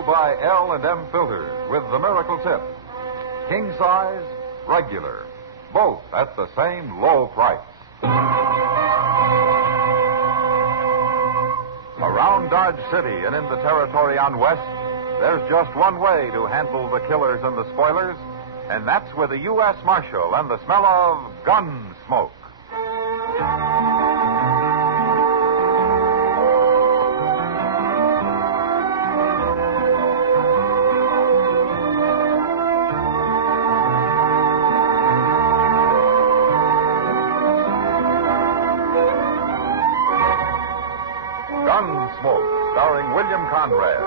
you by L&M Filters with the Miracle Tip. King size, regular, both at the same low price. Around Dodge City and in the territory on West, there's just one way to handle the killers and the spoilers, and that's with a U.S. Marshal and the smell of Gunsmoke. Gunsmoke, starring William Conrad.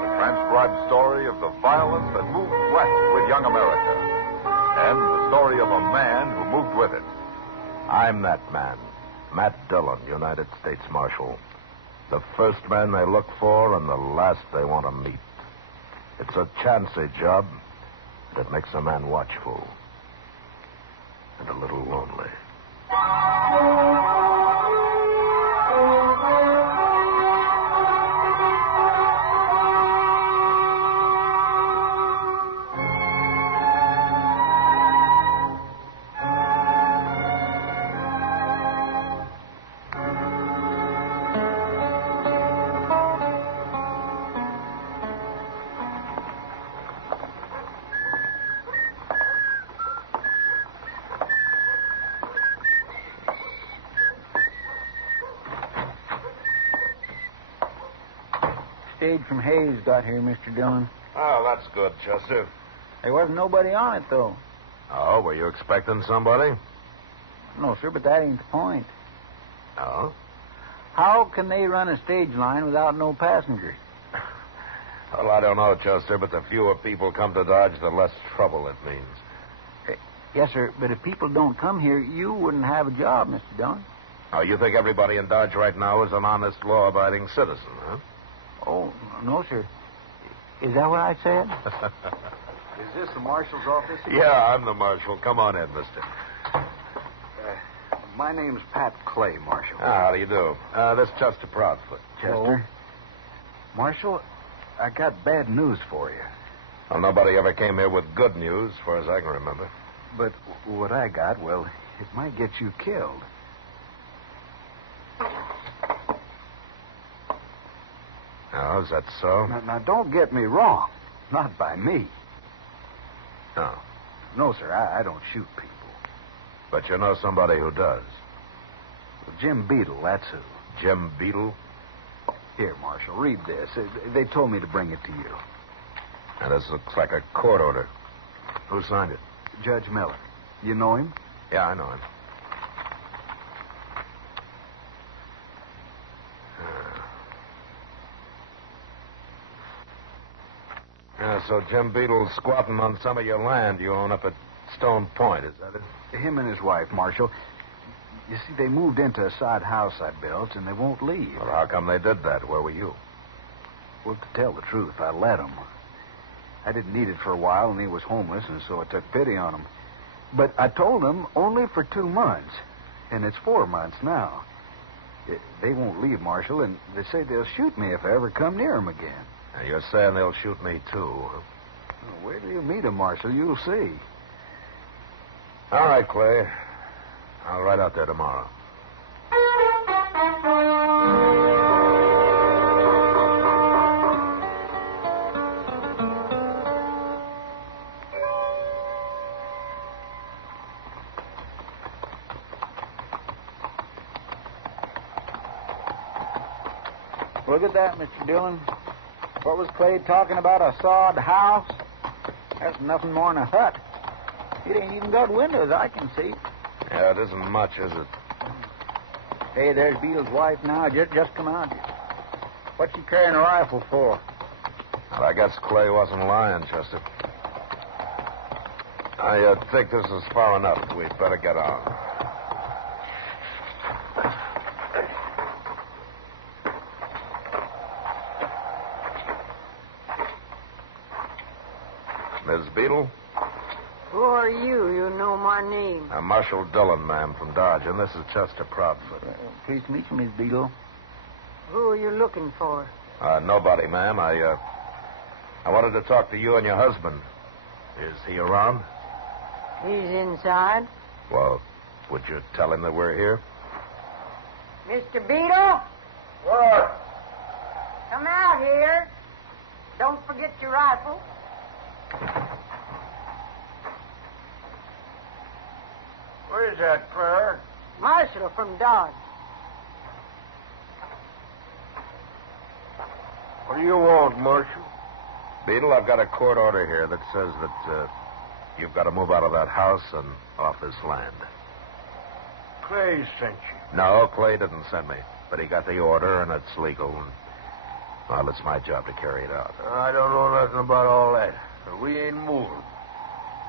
The transcribed story of the violence that moved west with young America. And the story of a man who moved with it. I'm that man, Matt Dillon, United States Marshal. The first man they look for and the last they want to meet. It's a chancy job, but it makes a man watchful and a little lonely. Stage from Hayes got here, Mr. Dillon. Oh, that's good, Chester. There wasn't nobody on it, though. Oh, were you expecting somebody? No, sir, but that ain't the point. Oh? How can they run a stage line without no passengers? Well, I don't know, Chester, but the fewer people come to Dodge, the less trouble it means. Yes, sir, but if people don't come here, you wouldn't have a job, Mr. Dillon. Oh, you think everybody in Dodge right now is an honest, law-abiding citizen, huh? Oh, no, sir. Is that what I said? Is this the marshal's office? Yeah, I'm the marshal. Come on in, mister. My name's Pat Clay, Marshal. How do you do? This is Chester Proudfoot. Chester? Marshal, I got bad news for you. Well, nobody ever came here with good news, as far as I can remember. But what I got, well, it might get you killed. Oh, is that so? Now, don't get me wrong. Not by me. No. No, sir, I don't shoot people. But you know somebody who does. Well, Jim Beedle, that's who. Jim Beedle? Here, Marshal, read this. They told me to bring it to you. Now, this looks like a court order. Who signed it? Judge Miller. You know him? Yeah, I know him. So Jim Beedle's squatting on some of your land you own up at Stone Point, is that it? Him and his wife, Marshal. You see, they moved into a sod house I built, and they won't leave. Well, how come they did that? Where were you? Well, to tell the truth, I let him. I didn't need it for a while, and he was homeless, and so I took pity on him. But I told him only for 2 months, and it's 4 months now. They won't leave, Marshal, and they say they'll shoot me if I ever come near them again. Now, you're saying they'll shoot me, too, huh? Well, where do you meet them, Marshal? You'll see. All right, Clay. I'll ride out there tomorrow. Look at that, Mr. Dillon. What was Clay talking about, a sod house? That's nothing more than a hut. It ain't even got windows, I can see. Yeah, it isn't much, is it? Hey, there's Beedle's wife now. Just come out. What's she carrying a rifle for? Well, I guess Clay wasn't lying, Chester. I think this is far enough. We'd better get on. Miss Beedle? Who are you? You know my name. I'm Marshal Dillon, ma'am, from Dodge, and this is Chester Proudfoot. Pleased to meet you, Miss Beedle. Who are you looking for? Nobody, ma'am. I wanted to talk to you and your husband. Is he around? He's inside. Well, would you tell him that we're here? Mr. Beedle, What? come out here. Don't forget your rifle. What is that, Claire? Marshal from Dodge. What do you want, Marshal? Beedle, I've got a court order here that says that you've got to move out of that house and off this land. Clay sent you. No, Clay didn't send me. But he got the order, and it's legal. And, well, it's my job to carry it out. I don't know nothing about all that. We ain't moving.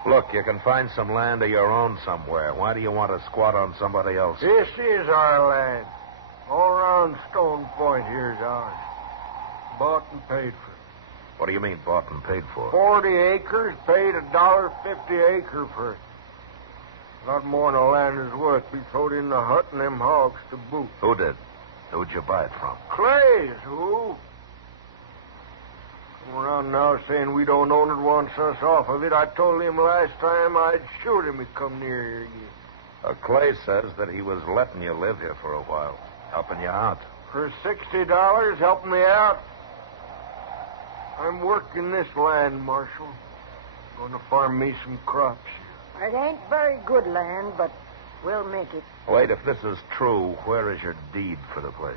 Look, you can find some land of your own somewhere. Why do you want to squat on somebody else? This is our land. All around Stone Point here's ours. Bought and paid for. What do you mean, bought and paid for? 40 acres, paid $1.50 acre for it. A lot more than the land is worth. We throwed in the hut and them hogs to boot. Who did? Who'd you buy it from? Clay's who? Come around now saying we don't own it, wants us off of it. I told him last time I'd shoot him if he come near here again. Clay says that he was letting you live here for a while, helping you out. For $60, help me out. I'm working this land, Marshal. Going to farm me some crops here. It ain't very good land, but we'll make it. Wait, if this is true, where is your deed for the place?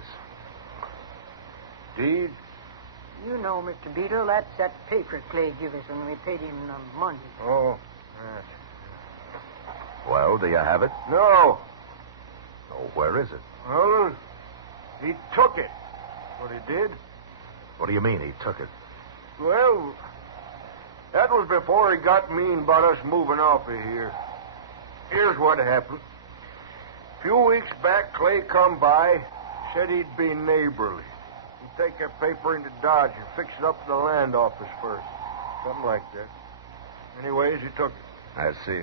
Deed? You know, Mr. Beedle, that's that paper Clay gave us when we paid him the money. Oh, Well, do you have it? no. Oh, where is it? Well, he took it. What he did? What do you mean he took it? Well, that was before he got mean about us moving off of here. Here's what happened. A few weeks back, Clay come by, said he'd be neighborly. He'd take that paper into Dodge and fix it up to the land office first. Something like that. Anyways, he took it. I see.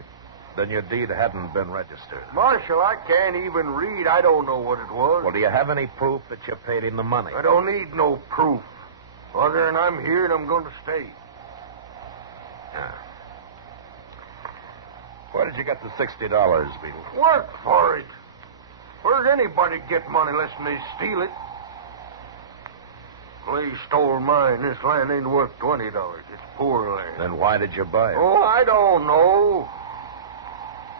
Then your deed hadn't been registered. Marshal, I can't even read. I don't know what it was. Well, do you have any proof that you paid him the money? I don't need no proof. Other than I'm here and I'm going to stay. Yeah. Where did you get the $60, Beedle? Work for it. Where'd anybody get money unless they steal it? Clay stole mine. This land ain't worth $20. It's poor land. Then why did you buy it? Oh, I don't know.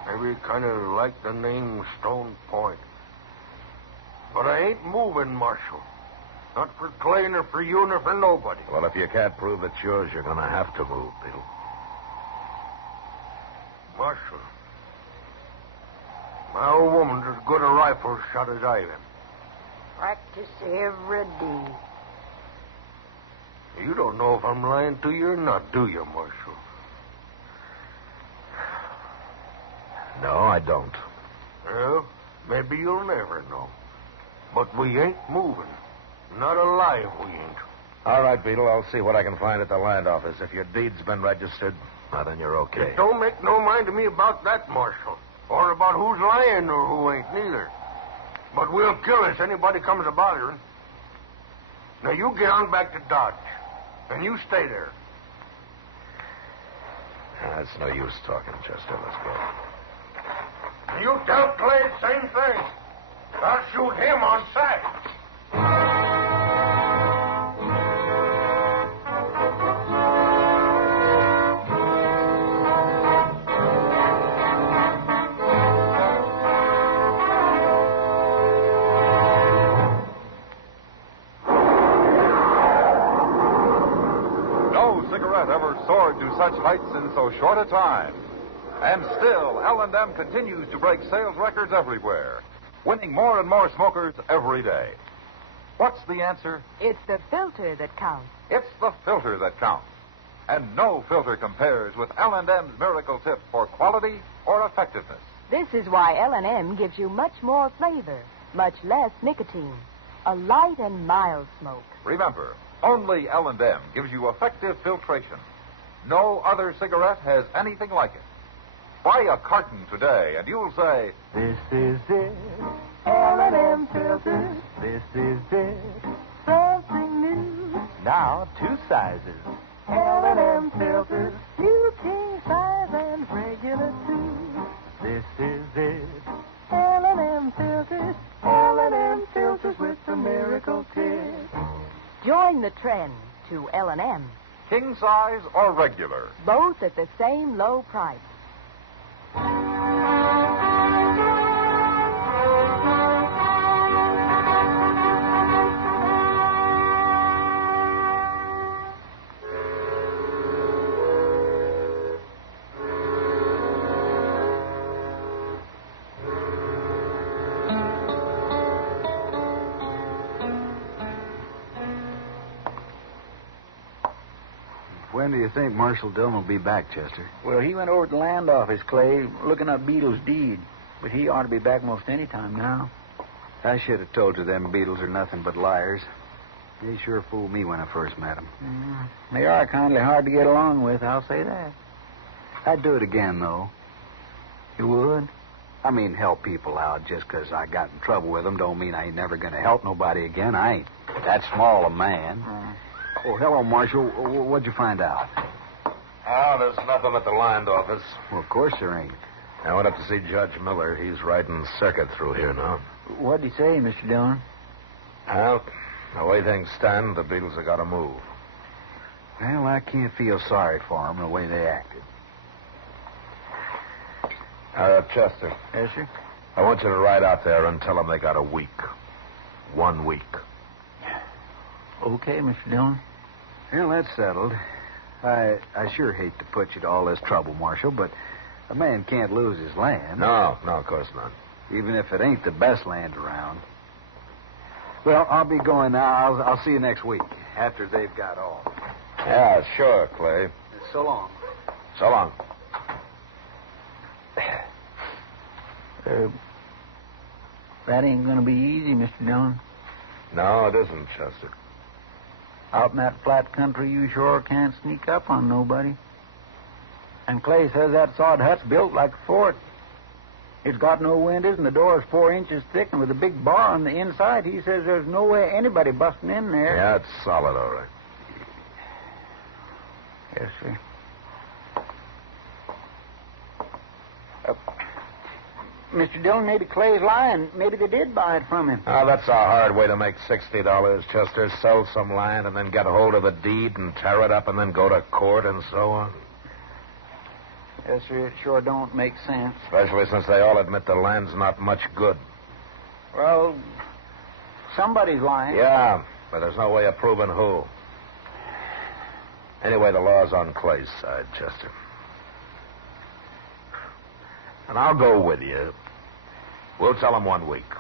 Maybe kind of like the name Stone Point. But I ain't moving, Marshal. Not for Clay, nor for you, nor for nobody. Well, if you can't prove it's yours, you're going to have to move, Beedle. Marshal, my old woman's as good a rifle shot as I am. Practice every day. You don't know if I'm lying to you or not, do you, Marshal? No, I don't. Well, maybe you'll never know. But we ain't moving. Not alive, we ain't. All right, Beedle, I'll see what I can find at the land office. If your deed's been registered, well, then you're okay. It don't make no mind to me about that, Marshal. Or about who's lying or who ain't, neither. But we'll kill us anybody comes a bothering. Now, you get on back to Dodge. And you stay there. It's no use talking, Chester. Let's go. You tell Clay the same thing. I'll shoot him on sight. No cigarette ever soared to such heights in so short a time. And still, L&M continues to break sales records everywhere, winning more and more smokers every day. What's the answer? It's the filter that counts. It's the filter that counts. And no filter compares with L&M's miracle tip for quality or effectiveness. This is why L&M gives you much more flavor, much less nicotine. A light and mild smoke. Remember, only L&M gives you effective filtration. No other cigarette has anything like it. Buy a carton today, and you'll say, This is it, L&M filter. This is it, something new. Now 2 sizes, L&M filters, new king size and regular too. This is it. L&M filters, L&M filters with the miracle tip. Join the trend to L&M. King size or regular? Both at the same low price. When do you think Marshal Dillon will be back, Chester? Well, he went over to the land office, Clay, looking up Beedles' deed. But he ought to be back most any time now. I should have told you them Beedles are nothing but liars. They sure fooled me when I first met them. They are kindly hard to get along with, I'll say that. I'd do it again, though. You would? I mean, help people out just 'cause I got in trouble with them don't mean I ain't never going to help nobody again. I ain't that small a man. Oh, hello, Marshal. What'd you find out? Oh, there's nothing at the land office. Well, of course there ain't. I went up to see Judge Miller. He's riding circuit through here now. What'd he say, Mr. Dillon? Well, the way things stand, the Beedles have got to move. Well, I can't feel sorry for them the way they acted. Chester, Yes, sir? I want you to ride out there and tell them they got a week. 1 week. Okay, Mr. Dillon. Well, that's settled. I sure hate to put you to all this trouble, Marshal, but a man can't lose his land. No, of course not. Even if it ain't the best land around. Well, I'll be going now. I'll see you next week, after they've got all. Yeah, sure, Clay. So long. So long. That ain't going to be easy, Mr. Dillon. No, it isn't, Chester. Out in that flat country, you sure can't sneak up on nobody. And Clay says that sod hut's built like a fort. It's got no windows, and the door's 4 inches thick, and with a big bar on the inside, he says there's no way anybody busting in there. Yeah, it's solid, all right. Yes, sir. Mr. Dillon, maybe Clay's lying. Maybe they did buy it from him. Oh, that's a hard way to make $60, Chester. Sell some land and then get a hold of the deed and tear it up and then go to court and so on. Yes, sir. It sure don't make sense. Especially since they all admit the land's not much good. Well, somebody's lying. Yeah, but there's no way of proving who. Anyway, the law's on Clay's side, Chester. And I'll go with you. We'll tell him 1 week.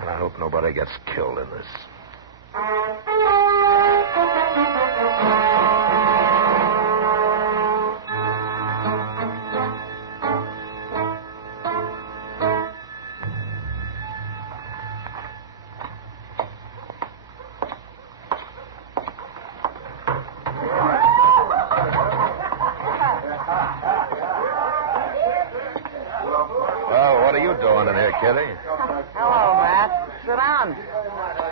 And I hope nobody gets killed in this. Kitty? Hello, Matt. Sit down.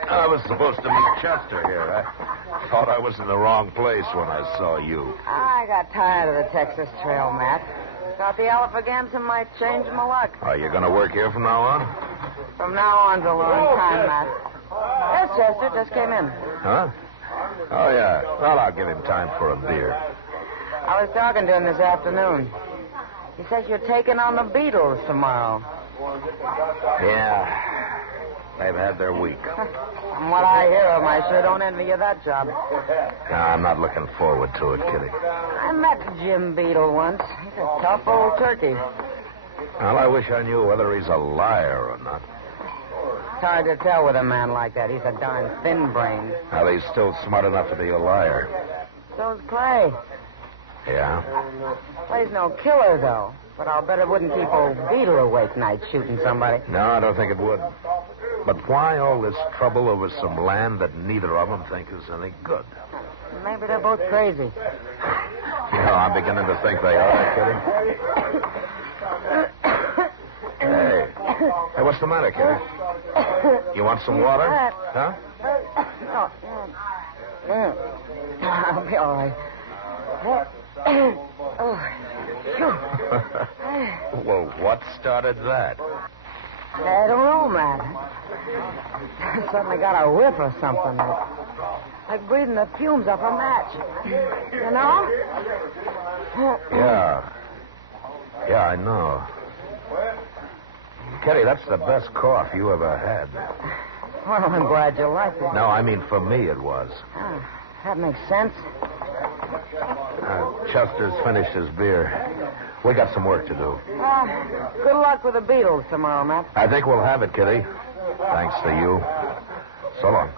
I was supposed to meet Chester here. I thought I was in the wrong place when I saw you. I got tired of the Texas Trail, Matt. Thought the Alligator might change my luck. Are you going to work here from now on? From now on's a long time, Matt. There's Chester. Just came in. Huh? Oh, yeah. Well, I'll give him time for a beer. I was talking to him this afternoon. He says you're taking on the Beedles tomorrow. Yeah. They've had their week. From what I hear of him, I sure don't envy you that job. No, I'm not looking forward to it, Kitty. I met Jim Beedle once. He's a tough old turkey. Well, I wish I knew whether he's a liar or not. It's hard to tell with a man like that. He's a darn thin-brained. Well, he's still smart enough to be a liar. So's Clay. Yeah? Clay's no killer, though. But I'll bet it wouldn't keep old Beedle awake nights shooting somebody. No, I don't think it would. But why all this trouble over some land that neither of them think is any good? Maybe they're both crazy. I'm beginning to think they are, Kitty. Hey, what's the matter, Kitty? You want some water? Huh? I'll be all right. Oh, phew. Well, what started that? I don't know, Matt. I suddenly got a whiff or something. Like breathing the fumes off a match. You know? Yeah. Yeah, I know. Kitty, that's the best cough you ever had. Well, I'm glad you liked it. No, I mean, for me it was. That makes sense. Chester's finished his beer. We got some work to do. Good luck with the Beedles tomorrow, Matt. I think we'll have it, Kitty. Thanks to you. So long.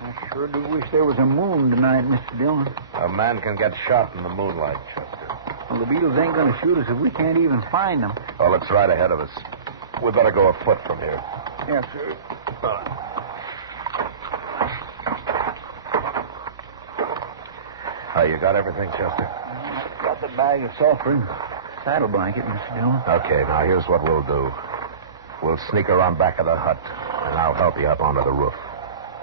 I sure do wish there was a moon tonight, Mr. Dillon. A man can get shot in the moonlight, Chester. Well, the Beedles ain't going to shoot us if we can't even find them. Well, it's right ahead of us. We better go afoot from here. Yes, sir. You got everything, Chester? Got the bag of sulfur and saddle blanket, Mr. Dillon. Okay, now here's what we'll do. We'll sneak around back of the hut, and I'll help you up onto the roof.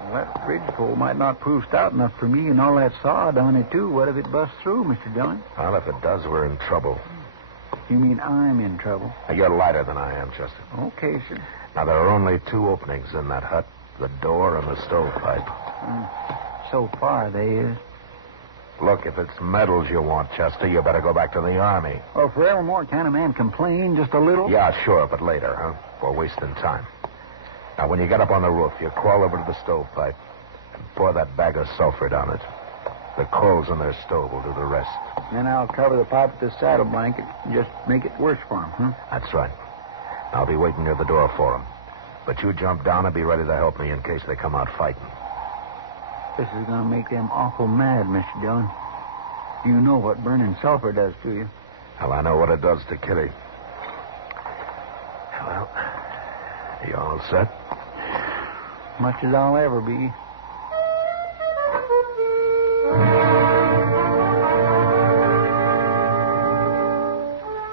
Well, that ridgepole might not prove stout enough for me and all that sod on it, too. What if it busts through, Mr. Dillon? Well, if it does, we're in trouble. You mean I'm in trouble? You're lighter than I am, Chester. Okay, sir. Now, there are only two openings in that hut, the door and the stovepipe. So far, they is. Look, if it's medals you want, Chester, you better go back to the Army. Well, forevermore, can a man complain just a little? Yeah, sure, but later, huh? We're wasting time. Now, when you get up on the roof, you crawl over to the stovepipe and pour that bag of sulfur down it. The coals in their stove will do the rest. Then I'll cover the pipe with the saddle blanket and just make it worse for him, huh? That's right. I'll be waiting near the door for them. But you jump down and be ready to help me in case they come out fighting. This is going to make them awful mad, Mr. Dillon. You know what burning sulfur does to you. Well, I know what it does to Kitty. Well, you all set? Much as I'll ever be.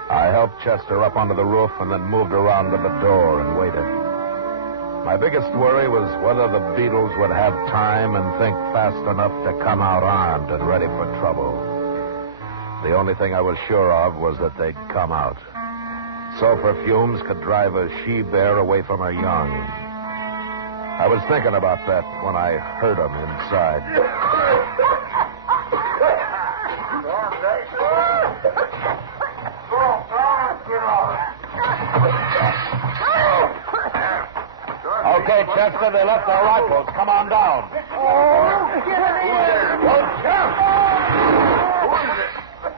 I helped Chester up onto the roof and then moved around to the door and waited. My biggest worry was whether the Beedles would have time and think fast enough to come out armed and ready for trouble. The only thing I was sure of was that they'd come out. Sulfur fumes could drive a she-bear away from her young. I was thinking about that when I heard them inside. Okay, Chester, they left their rifles. Come on down. Oh, get in here. Who is it?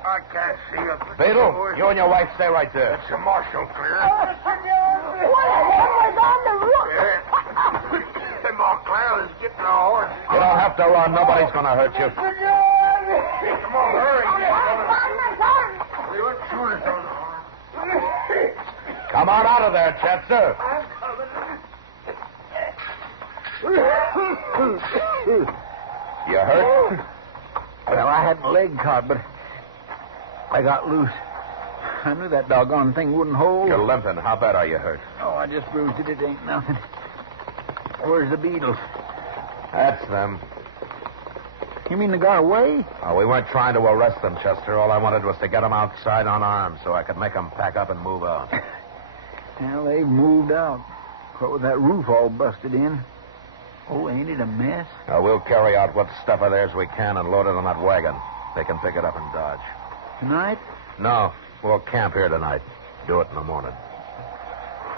I can't see it. Beedle, you and your wife stay right there. It's a marshal, clear. What was on the roof? Hey, Montclair, let's get to the horse. You don't have to run. Nobody's going to hurt you. Come on, hurry. Come on out of there, Chester. You hurt? Well, I had my leg caught, but I got loose. I knew that doggone thing wouldn't hold. You're limping. How bad are you hurt? Oh, I just bruised it. It ain't nothing. Where's the Beedles? That's them. You mean they got away? Oh, we weren't trying to arrest them, Chester. All I wanted was to get them outside unarmed so I could make them pack up and move out. Well, they moved out. What with that roof all busted in. Oh, ain't it a mess? We'll carry out what stuff of theirs we can and load it on that wagon. They can pick it up and dodge. Tonight? No, we'll camp here tonight. Do it in the morning.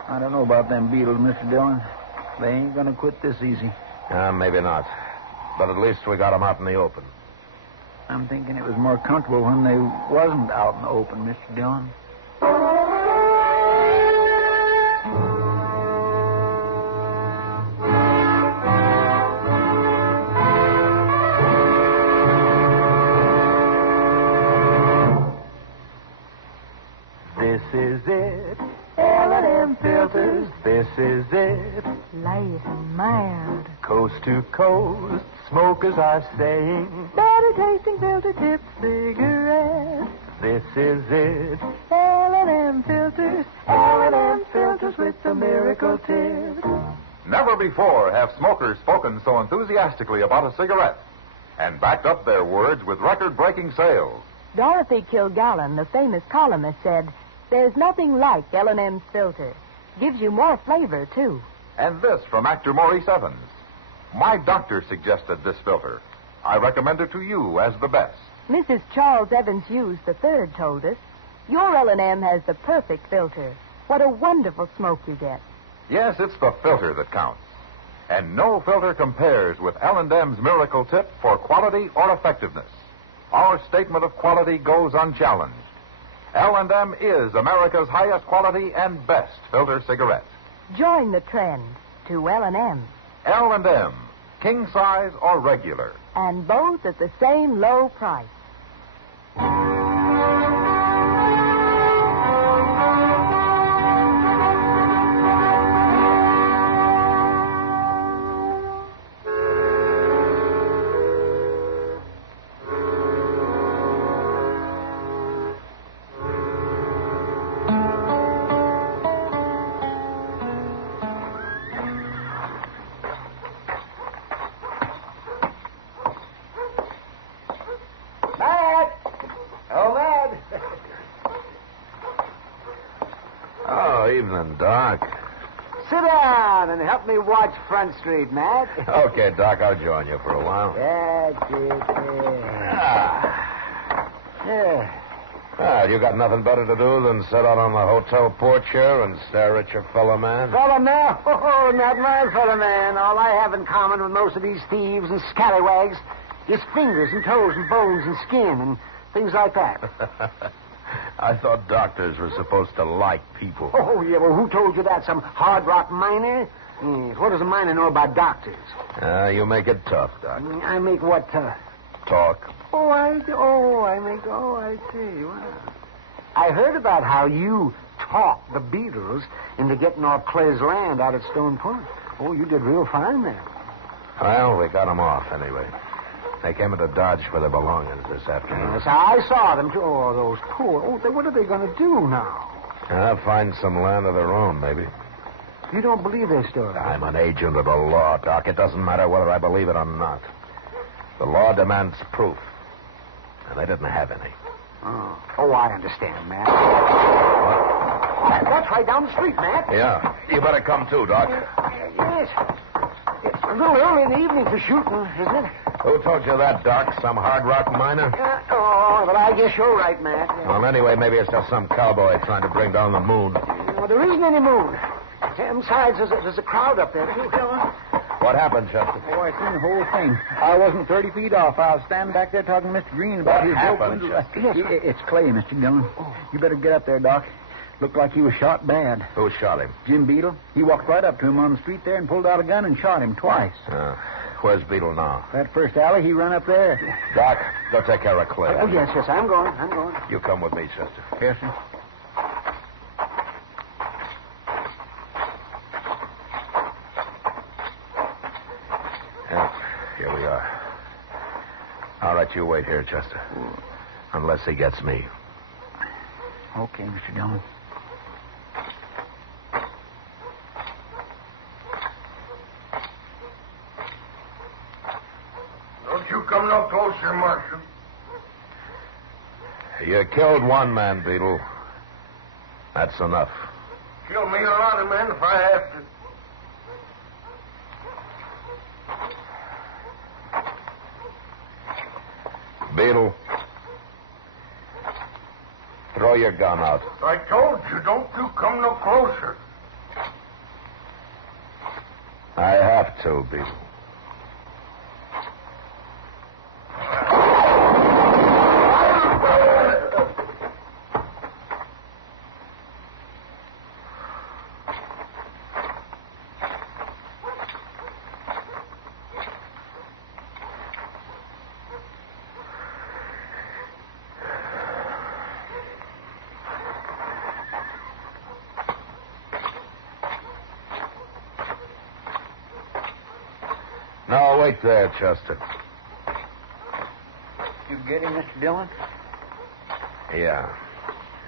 I don't know about them Beedles, Mr. Dillon. They ain't gonna quit this easy. Maybe not. But at least we got them out in the open. I'm thinking it was more comfortable when they wasn't out in the open, Mr. Dillon. This is it. L&M filters. This is it. Light and mild. Coast to coast, smokers are saying, better tasting filter tip cigarettes. This is it. L&M filters, L&M filters with the miracle tip. Never before have smokers spoken so enthusiastically about a cigarette and backed up their words with record-breaking sales. Dorothy Kilgallen, the famous columnist, said, "There's nothing like L&M's filter. Gives you more flavor, too." And this from actor Maurice Evans. My doctor suggested this filter. I recommend it to you as the best. Mrs. Charles Evans Hughes III told us, "Your L&M has the perfect filter. What a wonderful smoke you get." Yes, it's the filter that counts. And no filter compares with L&M's Miracle Tip for quality or effectiveness. Our statement of quality goes unchallenged. L&M is America's highest quality and best filter cigarette. Join the trend to L&M. L&M, king size or regular. And both at the same low price. Evening, Doc. Sit down and help me watch Front Street, Matt. Okay, Doc, I'll join you for a while. That's it. You got nothing better to do than sit out on the hotel porch here and stare at your fellow man? Fellow man? Oh, not my fellow man. All I have in common with most of these thieves and scallywags is fingers and toes and bones and skin and things like that. I thought doctors were supposed to like people. Oh, yeah, well, who told you that? Some hard rock miner? Yes, what does a miner know about doctors? You make it tough, Doc. I make what tough? Talk. I see. Wow. I heard about how you talked the Beedles into getting off Clay's land out at Stone Point. Oh, you did real fine there. Well, we got them off anyway. They came into Dodge for their belongings this afternoon. Yes, I saw them, too. Oh, those poor... Oh, what are they going to do now? Find some land of their own, maybe. You don't believe their story? I'm an agent of the law, Doc. It doesn't matter whether I believe it or not. The law demands proof. And they didn't have any. Oh, I understand, Matt. That's right down the street, Matt. Yeah. You better come too, Doc. Yes. It's a little early in the evening for shooting, isn't it? Who told you that, Doc? Some hard rock miner? But I guess you're right, Matt. Well, anyway, maybe it's just some cowboy trying to bring down the moon. Well, there isn't any moon. And besides, there's a crowd up there, too. What happened, Chester? Oh, I seen the whole thing. I wasn't 30 feet off. I was standing back there talking to Mr. Green about What his happened, dope. Chester? It's Clay, Mr. Dillon. You better get up there, Doc. Looked like he was shot bad. Who shot him? Jim Beedle. He walked right up to him on the street there and pulled out a gun and shot him twice. Where's Beedle now? That first alley, he run up there. Doc, go take care of Clay. Oh, yes, I'm going. You come with me, Chester. Yes, sir. Here we are. I'll let you wait here, Chester. Unless he gets me. Okay, Mr. Dillon. Don't you come no closer, Marshal. You killed one man, Beedle. That's enough. Kill me a lot of men if I have to. Beedle. Throw your gun out. I told you, don't you come no closer. I have to, Beedle. wait there, Chester. You get him, Mr. Dillon? Yeah,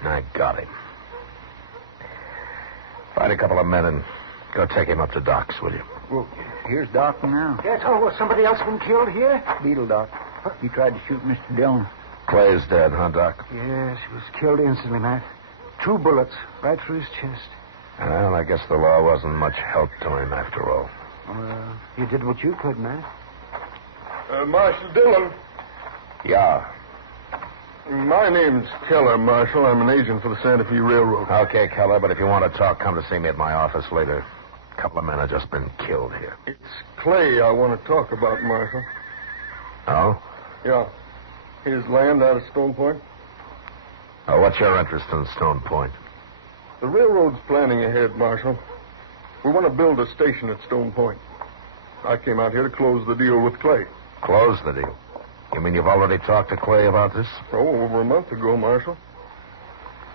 I got him. Find a couple of men and go take him up to Doc's, will you? Well, here's Doc now. That's all. Was somebody else been killed here? Beetle, Doc. He tried to shoot Mr. Dillon. Clay's dead, huh, Doc? Yes, he was killed instantly, Matt. 2 bullets right through his chest. Well, I guess the law wasn't much help to him after all. Well, you did what you could, Matt. Marshal Dillon. Yeah. My name's Keller, Marshal. I'm an agent for the Santa Fe Railroad. Okay, Keller, but if you want to talk, come to see me at my office later. A couple of men have just been killed here. It's Clay I want to talk about, Marshal. Oh? Yeah. His land out of Stone Point. Oh, what's your interest in Stone Point? The railroad's planning ahead, Marshal. We want to build a station at Stone Point. I came out here to close the deal with Clay. Close the deal? You mean you've already talked to Clay about this? Oh, over a month ago, Marshal.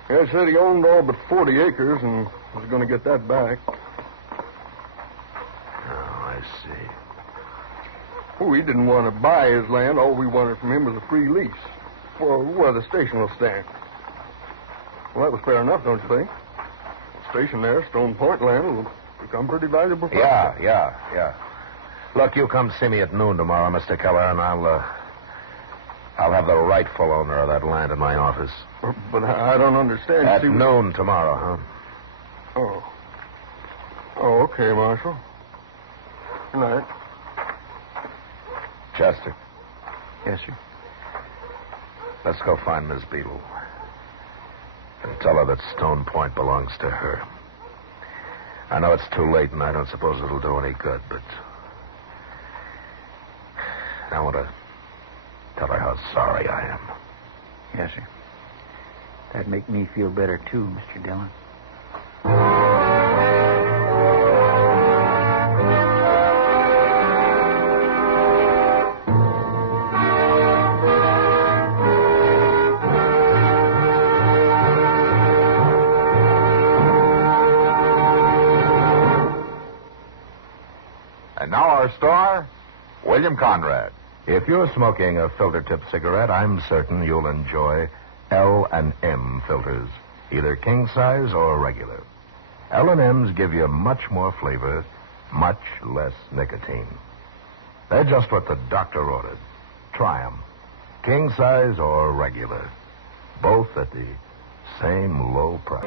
Yeah, he said he owned all but 40 acres and was going to get that back. Oh, I see. Oh, we didn't want to buy his land. All we wanted from him was a free lease for where the station will stand. Well, that was fair enough, don't you think? The station there, Stone Point land, will become pretty valuable. Yeah. Look, you come see me at noon tomorrow, Mr. Keller, and I'll have the rightful owner of that land in my office. But I don't understand. At noon tomorrow, huh? Oh, okay, Marshal. Good night. Chester, Yes, sir. let's go find Miss Beedle. And tell her that Stone Point belongs to her. I know it's too late, and I don't suppose it'll do any good, but I want to tell her how sorry I am. Yes, sir. That'd make me feel better, too, Mr. Dillon. And now our star, William Conrad. If you're smoking a filter-tip cigarette, I'm certain you'll enjoy L&M filters, either king size or regular. L&Ms give you much more flavor, much less nicotine. They're just what the doctor ordered. Try 'em, king size or regular, both at the same low price.